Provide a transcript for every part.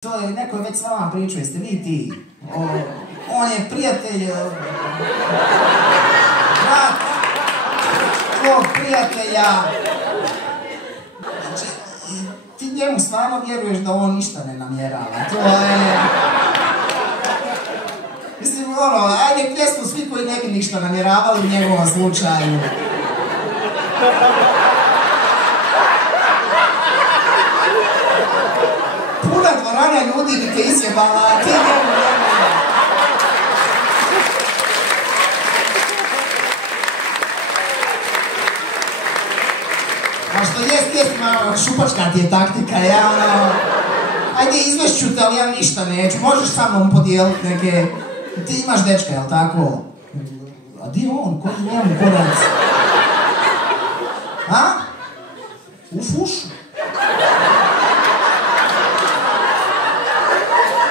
To je, neko je već s vama pričao, jeste vi ti? On je prijatelj, brat tvog prijatelja. Znači, ti njemu stvarno vjeruješ da on ništa ne namjerava. To je... Mislim, ajde pljesnu svi koji ne bi ništa namjeravali u njegovom slučaju. Puna dvorana ljudi bi te izjebala, a ti njemu vjeruješ. A što jest malo šupačka ti je taktika, ja ajde izvešću te, ali ja ništa neću, možeš sa mnom podijeliti neke... Ti imaš dečka, jel tako? A di je on? Koji je njemu korac? A? U fušu?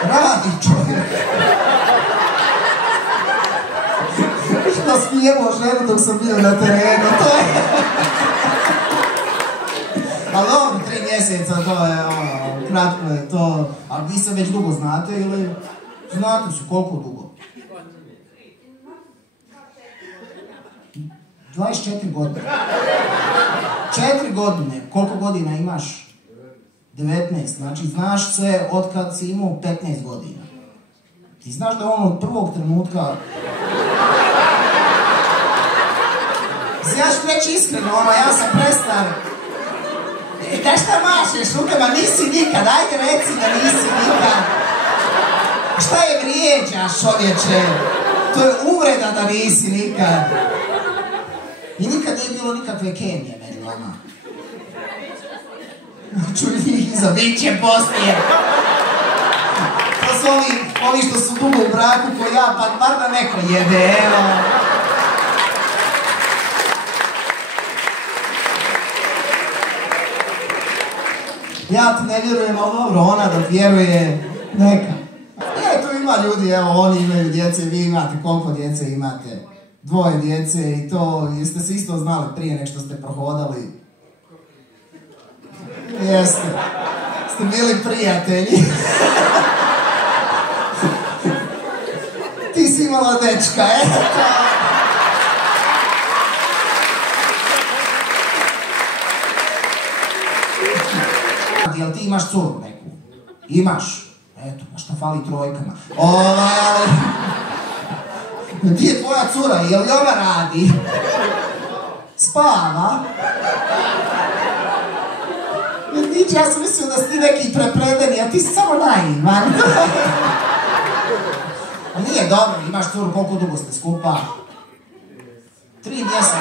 Radi čovjek. Što smijemo ženu dok sam bio na terenu, to je... Ali dobro, 3 mjeseca, to je, kratko je to... A vi se već dugo znate ili... Znate se, koliko dugo? 24 godine. 4 godine. Koliko godina imaš? 19. Znači, znaš se od kad si imao 15 godina. Ti znaš da on od prvog trenutka... Ja ću reći iskreno, ja sam prestar. Daj šta mašeš, rukama, nisi nikad, ajde reci da nisi nikad. Šta je vrijeđaš, čovječe? To je uvreda da nisi nikad. I nikad nije bilo nikakve kemije među vama. Čuj njih iza, bit će poslije. To su ovi što su dugo u braku ko ja, pa bar da neko jede, evo. Ja ti ne vjerujem, ali dobro, ona da vjeruje, neka. Tu ima ljudi, evo, oni imaju djece, vi imate, koliko djece imate? 2 djece i to, jeste se isto znali prije nek što ste prohodali? Jeste. Ste bili prijatelji. Ti si imala dečka, eto. Jel ti imaš curu neku? Imaš? Eto, pa šta fali trojkama? Gdje je tvoja cura? Jel li ona radi? Spava? Niče, ja sam mislio da si ti neki prepredeni, a ti si samo naivan. Nije dobro, imaš curu, koliko dugo ste skupa? 3 mjeseca.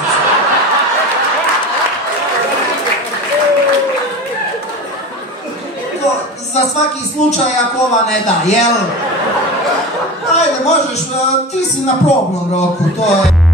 Za svaki slučaj ako ova ne da, jel? Ajde, možeš, ti si na probnom roku, to je...